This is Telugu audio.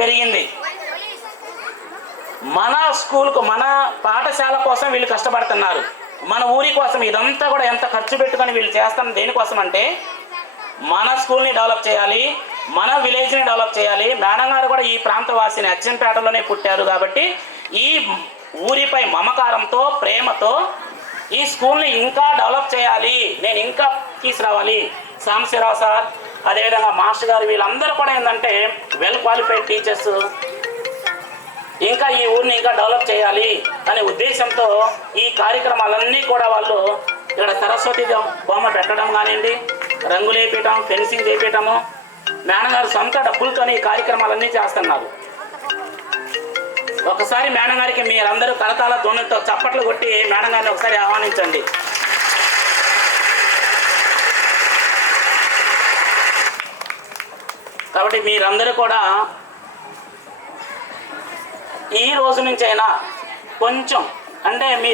పెరిగింది. మన స్కూల్కు, మన పాఠశాల కోసం వీళ్ళు కష్టపడుతున్నారు. మన ఊరి కోసం ఇదంతా కూడా ఎంత ఖర్చు పెట్టుకొని వీళ్ళు చేస్తున్న దేనికోసం అంటే మన స్కూల్ని డెవలప్ చేయాలి, మన విలేజ్ని డెవలప్ చేయాలి. మేడం గారు కూడా ఈ ప్రాంత వాసిని, అచ్చంపేటలోనే పుట్టారు కాబట్టి ఈ ఊరిపై మమకారంతో, ప్రేమతో ఈ స్కూల్ని ఇంకా డెవలప్ చేయాలి, నేను ఇంకా తీసుకురావాలి. సాంబశివరావు సార్, అదేవిధంగా మాస్టర్ గారు, వీళ్ళందరూ కూడా ఏంటంటే వెల్ క్వాలిఫైడ్ టీచర్స్, ఇంకా ఈ ఊరిని ఇంకా డెవలప్ చేయాలి అనే ఉద్దేశంతో ఈ కార్యక్రమాలన్నీ కూడా వాళ్ళు ఇక్కడ సరస్వతి బొమ్మ పెట్టడం కానివ్వండి, రంగులు వేయటం, ఫెన్సింగ్ చేయించటము, మేడం గారు సొంత డబ్బులతోనే ఈ కార్యక్రమాలన్నీ చేస్తున్నారు. ఒకసారి మేడం గారికి మీరందరూ కరతాల ధ్వనులతో చప్పట్లు కొట్టి మేడం గారిని ఒకసారి ఆహ్వానించండి. కాబట్టి మీరందరూ కూడా ఈ రోజు నుంచైనా కొంచెం అంటే మీ